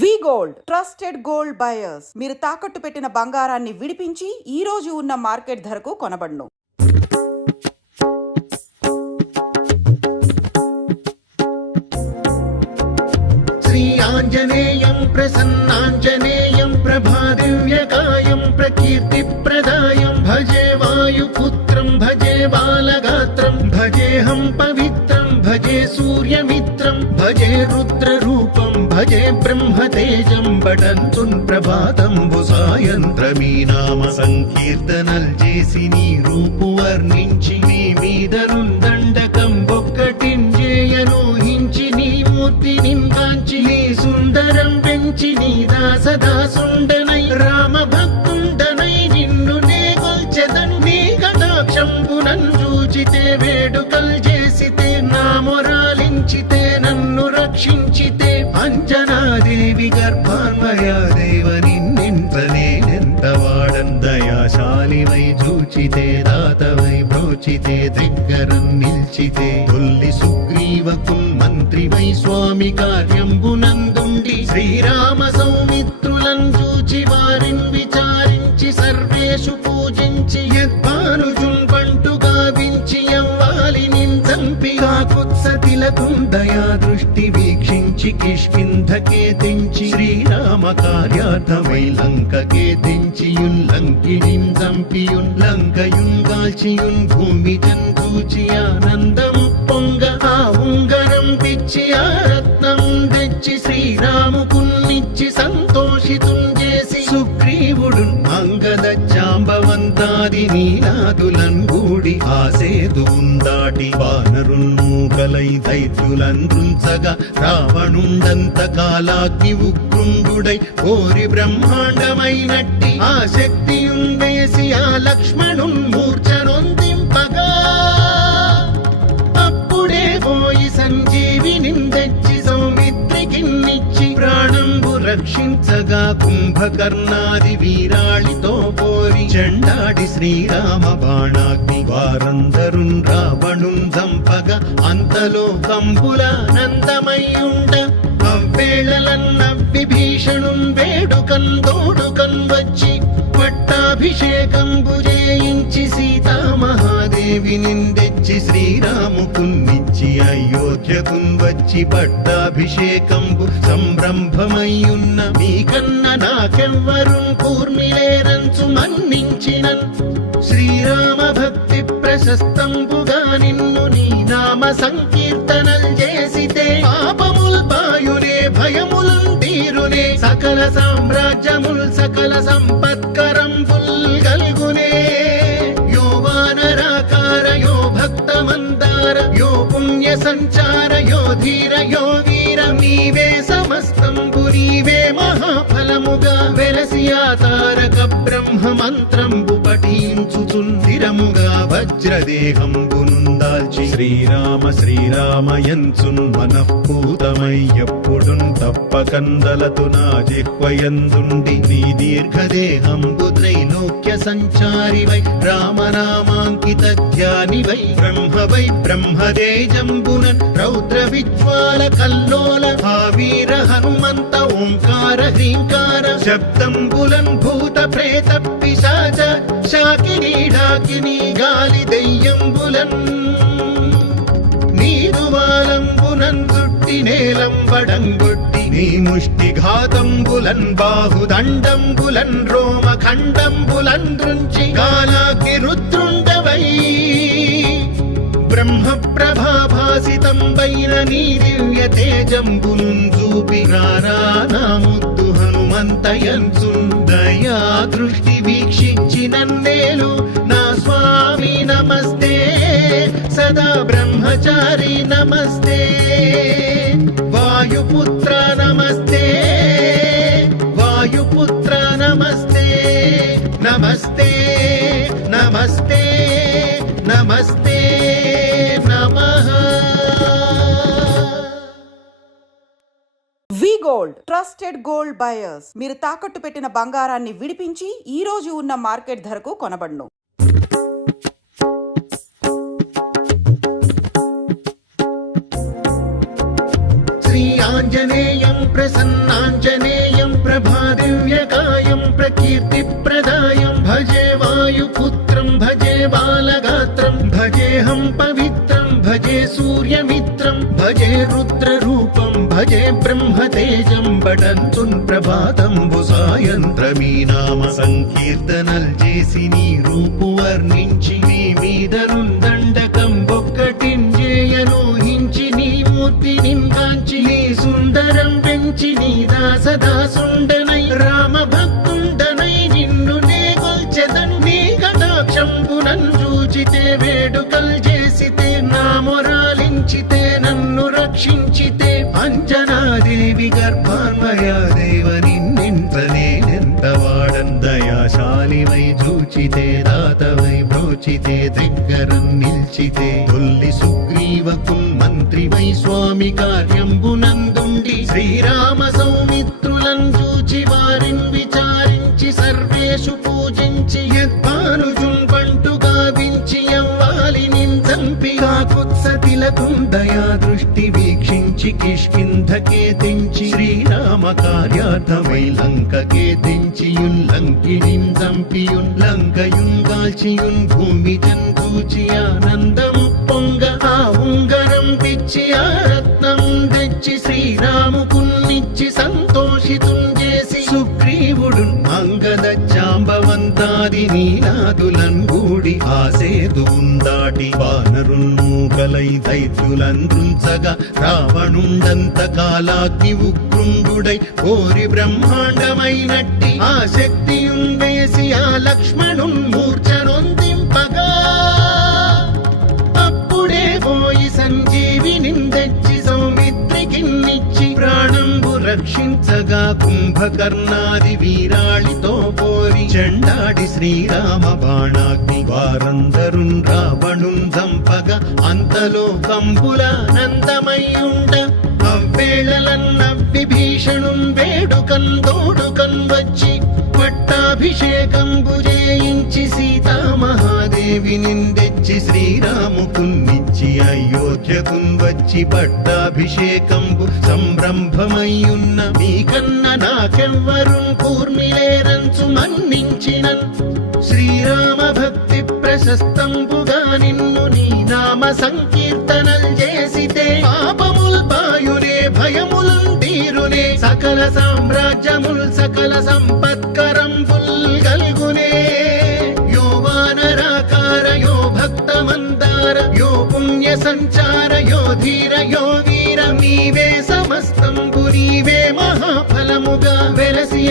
V gold trusted gold buyers మీరు తాకట్టు పెట్టిన బంగారాన్ని విడిపించి ఈ రోజు ఉన్న మార్కెట్ ధరకు కొనబడను. శ్రీ ఆంజనేయం ప్రసన్నాంజనేయం ప్రభాదివ్యకాయం ప్రకీర్తి ప్రదాయం భజే వాయుపుత్రం భజే బాలగాత్రం భజేహం ప सूर्यमित्रं भजे रुद्ररूपं भजे ब्रह्मतेजं बटन्तुन् ప్రభాతంబు సాయంత్రమీ నామ సంకీర్తనల్ చేసి నీ రూపు వర్ణించి నీ మీదనుందండకం ఒక్కటింజేయనూహించి నీ మూర్తి నింపాంచి నీ సుందరం పెంచి నీ దాసదాసుండనై రామ భక్తుండనై నిన్ను నే కొల్చెదన్ నీ కటాక్షంబునన్ చూచితే వేడుకల్ రక్షించితే అంజనాదేవి గర్భాన్మయా దేవ నిన్నెంత నేనెంత వాడన్ దయాశాలివై చూచితే దాతవై బ్రోచితే దగ్గరం నిల్చితే తొల్లి సుగ్రీవకుల్ మంత్రివై స్వామి కార్యంబునందుండి శ్రీరామ సౌమిత్రులను చూచి వారిని విచారించి సర్వేషు పూజించి యద్భానుజున్ పంటు గావించి అవ్వాలి నిందంపి కాకుత్సతిలకుం దయా దృష్టి వీక్షించి కిష్కింధకే తెంచి శ్రీరామ కార్యార్థమై లంకకే తెంచియున్ లంకిణిం చంపియున్ లంకయున్ గాల్చియున్ భూమి జంతూచి ఆనందం పొంగ ఆ ఉంగరం పిచ్చి ఆ రత్నం తెచ్చి శ్రీరాముకున్నిచ్చి సంతోషితుం చేసి సుగ్రీవుడు అంగద చాంబవంతాది నీలాదులన్ గూడి ఆసేదు దాటి వానరుల్ మూకలై దైత్యులందృంచగా రావణుండంత కాలాగ్ని ఉగ్రుండుడై కోరి బ్రహ్మాండమైనట్టి ఆ శక్తియుందేసి ఆ లక్ష్మణున్ మూర్ఛనొందింపగా రక్షించగా కుంభకర్ణాది వీరాళితో పోరి చెండాడి శ్రీరామ బాణాగ్ని వారందరున్ రావణుం చంపగా అంతలో కంపుల నందమయ్యుండ అవ్వేళలన్న విభీషణున్ వేడుకన్ తోడుకన్ వచ్చి పట్టాభిషేకంబు చేయించి సీతామహాదేవి నిందెచ్చి శ్రీరాముకున్నిచ్చి అయోధ్యకున్ వచ్చి పట్టాభిషేకంబు సంరంభమయ్యున్న మీకన్న నాకెవ్వరున్ కూర్మిలేరంచు మన్నించినన్ శ్రీరామ భక్తి ప్రశస్తంబుగా నిన్ను నీ నామ సంకీర్తన పాపముల్ భయములందీరునే సకల సామ్రాజ్యముల్ సకల సంపత్కరం ఫుల్ గల్గునే యో వానరాకార యో భక్త మందార యో పుణ్య సంచార యో ధీర యో వీర మీవే సమస్తం పురీవే మహాఫలముగా. వెలసి తారక బ్రహ్మ మంత్రం పఠించుచుందిరముగా వజ్రదేహంబుందాల్చి శ్రీరామ శ్రీరామయంచున్ మనఃపూతమై ఎప్పుడున్ తప్పకందలతు నా జిహ్వయందుండి నీ దీర్ఘదేహంబు త్రైలోక్య సంచారివై రామనామాంకిత ధ్యానివై బ్రహ్మవై బ్రహ్మదేజంబునన్ రౌద్ర విజ్వాల కల్లోల భావీర హనుమంత ఓంకార హ్రీంకార శబ్దంబులన్ భూత ప్రేత పిశాచ శాకిని డాకిని గాలి దెయ్యంబులన్. నీదు వాలంబునన్ చుట్టి నేలంబడంగొట్టి నీ ముష్టి ఘాతంబులన్ బాహుదండంబులన్ రోమ ఖండంబులన్ రుంచి గాలాకి రుద్రుండవై. బ్రహ్మ నీ దివ్య తేజంబును చూపి రారా నా ముద్దు హనుమంతయంచుందయా దృష్టి వీక్షించి నన్నేలు నా స్వామి నమస్తే. సదా బ్రహ్మచారి నమస్తే. వాయుపుత్ర నమస్తే గోల్డ్. Trusted gold buyers. మీరు తాకట్టు పెట్టిన బంగారాన్ని విడిపించి ఈ రోజు ఉన్న మార్కెట్ ధరకు కొనబడును. శ్రీ ఆంజనేయం ప్రసన్నాంజనేయం ప్రభాదివ్యకాయం ప్రకీర్తి భజే బ్రహ్మతేజం బడంతున్ ప్రభాతంబు సాయంత్రమీ నామ సంకీర్తనల్ చేసి నీ రూపు వర్ణించి నీ మీదనుందండకం బొక్కటింజేయను హించి నీ మూర్తి నింకాంచి నీ సుందరం పెంచి నీ దాసదాసుండనై రామ భక్తు రక్షించితే అంజనాదేవి గర్భాన్మయా దేవ నిన్నెంత నేనెంత వాడన్ దయాశాలివై చూచితే దాతవై బ్రోచితే దగ్గరం నిల్చితే. తొల్లి సుగ్రీవకుల్ మంత్రివై స్వామి కార్యంబునందుండి శ్రీరామ సౌమిత్రులను చూచి వారిని విచారించి సర్వేషు పూజించి యద్భానుజుల్ పంటు గావించి అవ్వాలి నిందంపి కాకుత్స తిలకుం దయాదు దృష్టి వీక్షించి కిష్కింధకే తెంచి శ్రీరామ కార్యార్థమై లంకకే తెంచియున్ లంకిణిం చంపియున్ లంకయున్ గాల్చియున్ భూమి చందూచి ఆనందం పొంగ ఆ ఉంగరం పిచ్చి ఆ రత్నం తెచ్చి శ్రీరాముకున్నిచ్చి సంతోషితుం చేసి సుగ్రీవుడు అంగద జాంబవంతాది నీనాదులన్ గూడి ఆసేదు ఉందాటి వానరున్ మూకలై రావణుండంత కాలాగ్ని ఉగ్రుండుడై కోరి బ్రహ్మాండమైనట్టి ఆ శక్తియున్ వేసి ఆ లక్ష్మణున్ మూర్ఛనొందింపగా. అప్పుడే పోయి సంజీవి నిందెచ్చి సౌమిత్రికిన్నిచ్చి ప్రాణంబు రక్షించగా కుంభకర్ణాది వీరాళితో పోరి చెండాడి శ్రీరామ బాణాగ్ని వారందరున్ రావణుం దంపగ అంతలో కంపుల నందమయ్యుండ అవ్వేళలన్న విభీషణున్ వేడుకన్ తోడుకన్ వచ్చి పట్టాభిషేకంబు చేయించి సీతామహాదేవి నిందెచ్చి శ్రీరాముకున్నిచ్చి అయోధ్యకున్ వచ్చి పట్టాభిషేకంబు సంరంభమయ్యున్న మీకన్న నాకెవ్వరున్ కూర్మిలేరంచు మన్నించిన శ్రీరామ భక్తి ప్రశస్తంబుగా నిన్ను నీ నామ సంకీర్తనల్ చేసితే పాపముల్ పాయునే భయముల్ తీరునే సకల సామ్రాజ్యముల్ సకల సంపత్కరం ఫుల్ గల్గునే యో వానరాకార యో భక్త మందార యో పుణ్య సంచార యో ధీర యో వీర మీవే సమస్తం నీవే మహాఫలముగా వెలసి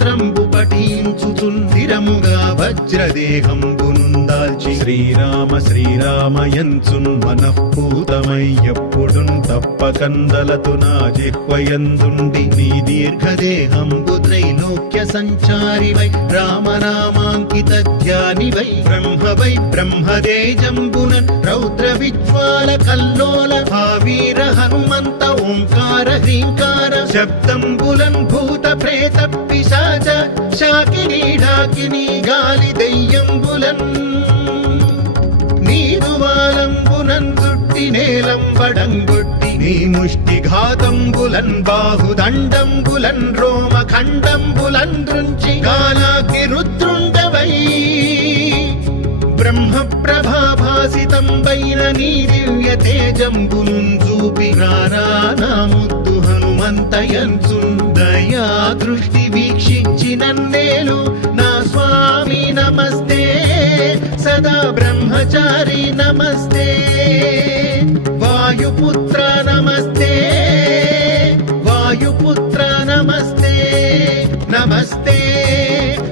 ఆ తారక బ్రహ్మ మంత్రంబు పఠించుచుందిరముగా వజ్రదేహంబునుందాల్చి శ్రీరామ శ్రీరామయంచున్ మనఃపూతమై ఎప్పుడున్ తప్పకందలతు నా జిహ్వయందుండి నీ దీర్ఘదేహంబు త్రైలోక్య సంచారివై రామనామాంకిత ధ్యానివై బ్రహ్మవై బ్రహ్మదేజంబునన్ రౌద్ర విజ్వాల కల్లోల భావీర హనుమంత ఓంకార హ్రీంకార శబ్దంబులన్ భూత ప్రేత శాకిని డాకిని గాలి దెయ్యంబులన్. నీదు వాలంబునన్ చుట్టి నేలంబడంగొట్టి నీ ముష్టి ఘాతంబులన్ బాహుదండంబులన్ రోమ ఖండంబులన్ రుంచి గాలాకి రుద్రుండవై. బ్రహ్మ నీ దివ్య తేజంబును చూపి రారా నా ముద్దు. దయా దృష్టి వీక్షించి నన్నేలు. నా స్వామి నమస్తే. సదా బ్రహ్మచారి నమస్తే. వాయుపుత్ర నమస్తే. వాయుపుత్ర నమస్తే. నమస్తే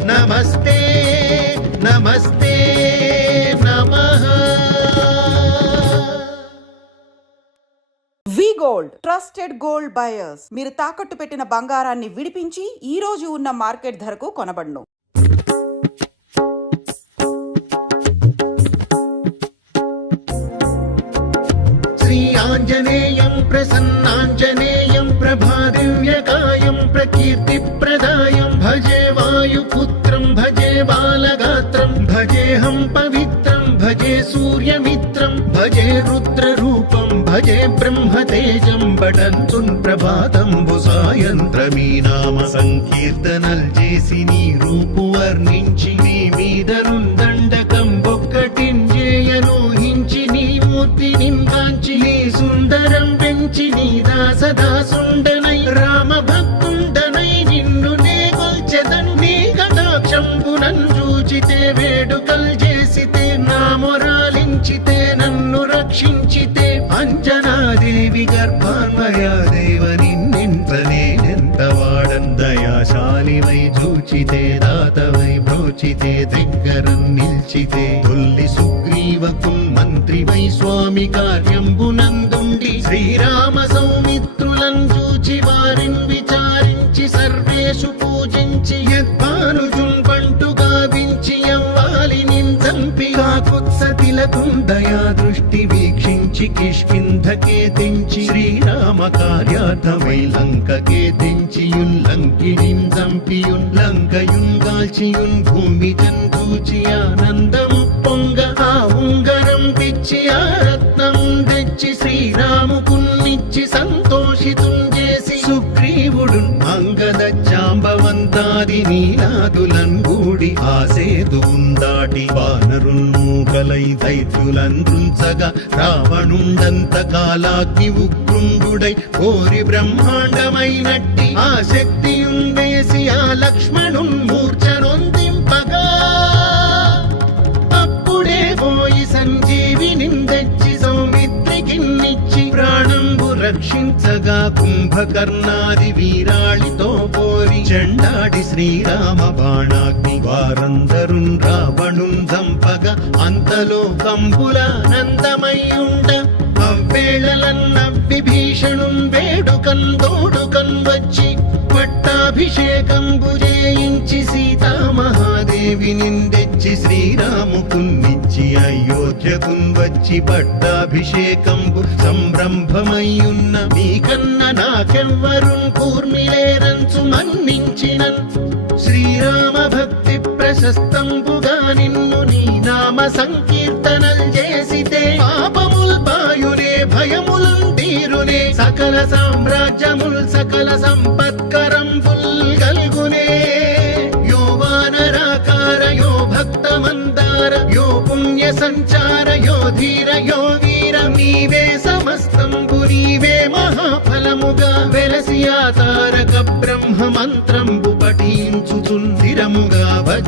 నమస్తే. ట్రస్టెడ్ గోల్డ్ బయర్స్ మీరు తాకట్టు పెట్టిన బంగారాన్ని విడిపించి ఈ రోజు ఉన్న మార్కెట్ ధరకు కొనబడును. శ్రీ ఆంజనేయం ప్రసన్నాంజనేయం ప్రభాదివ్యకాయం ప్రకీర్తిప్రదాయం బ్రహ్మతేజం పఠంతున్ ప్రభాతంబు సాయంత్రమీ నామ సంకీర్తనల్ చేసి నీ రూపు వర్ణించి నీ మీదనుందండకం ఒక్కటింజేయనూహించి నీ మూర్తి నింపాంచి నీ సుందరం పెంచి నీ దాసదాసుండ దాతవై బ్రోచితే దగ్గరం నిల్చితే తొల్లి సుగ్రీవకుం మంత్రి వై స్వామి కార్యంబునందుండి శ్రీరామ సౌమిత్రులను చూచి వారిని విచారించి సర్వేషు పూజించి యద్భానుజుల్ పంటు గావించి అవ్వాలి నిందంపి కాకుత్సతి తిలకుం దృష్టి వీక్షించి కిష్కింధకే తెంచి శ్రీరామ కార్యార్థమై లంకకే తెంచియున్ లంకిణిం చంపియున్ లంకయున్ గాల్చియున్ భూమి చందూచి ఆనందం పొంగ ఆ ఉంగరం పిచ్చి ఆ రత్నం తెచ్చి శ్రీరాముకున్నిచ్చి సంతోషితుం చేసి సుగ్రీవుడు అంగద చాంబవంతాది నీలాదులన్ గూడి ఆసేతువున్ మూకలై దైత్యులందృంచగా రావణుండంత కాలాగ్ని ఉగ్రుండుడై కోరి బ్రహ్మాండమైనట్టి ఆ శక్తియుందేసి ఆ లక్ష్మణున్ ప్రాణంబు రక్షించగా కుంభకర్ణాది వీరాళితో పోరి చెండాడి శ్రీరామ బాణాగ్ని వారందరున్ రావణున్ చంపగా అంతలో కంబుల నందమయ్యుండ అవ్వేళలన్న విభీషణున్ వేడుకన్ తోడుకన్ వచ్చి పట్టాభిషేకంబు చేయించి సీతామహాదేవి నిందెచ్చి శ్రీరాముకున్నిచ్చి అయోధ్యకున్ వచ్చి పట్టాభిషేకంబు సంరంభమయ్యున్న మీకన్న నాకెవ్వరున్ కూర్మిలేరంచు మన్నించిన శ్రీరామ భక్తి ప్రశస్తంబుగా నిన్ను నీ నామ సంకీర్తనల్ చేసితే పాపముల్ బాయునే భయముల్ తీరునే. సకల సామ్రాజ్యముల్ సకల సంపత్కరం బ్రహ్మ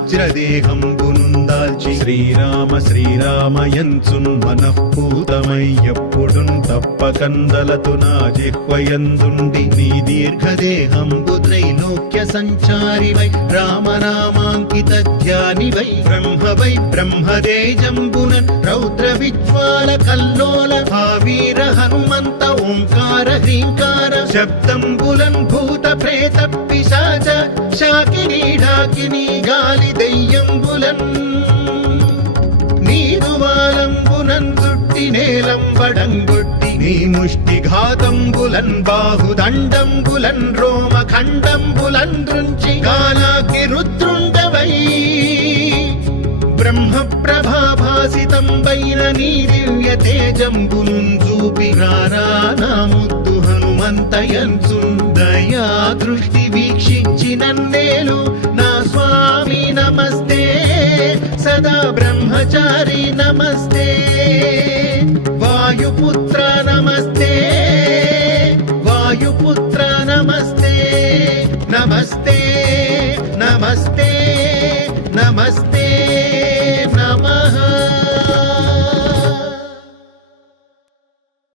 వజ్రదేహంబుందాల్చి శ్రీరామ శ్రీరామయంచున్ మనఃపూతమై ఎప్పుడున్ తప్పకందలతు నా జిహ్వయందుండి నీ దీర్ఘదేహంబు త్రైలోక్య సంచారివై రామనామాంకిత ధ్యానివై బ్రహ్మవై బ్రహ్మదేజంబునన్ రౌద్ర విజ్వాల కల్లోల భావీర హనుమంత ఓంకార హ్రీంకార శబ్దంబులన్ భూత ప్రేత పిశాచ శాకినీ ఢాకినీ గాలి దెయ్యంబులన్ నీదు వాలంబునన్ చుట్టి నేలంబడంగొట్టి నీ ముష్టి ఘాతంబులన్ బాహుదండంబులన్ రోమ ఖండంబులన్ దృంచి కాలాకి రుద్రుండవై బ్రహ్మ ప్రభాభాసితం పైన నీ దివ్య తేజంబును చూపి రారా ముద్దు హనుమంతయంచుందయా దృష్టి వీక్షించి నన్నేలు నా స్వామి నమస్తే సదా బ్రహ్మచారి నమస్తే వాయుపుత్ర నమస్తే వాయుపుత్ర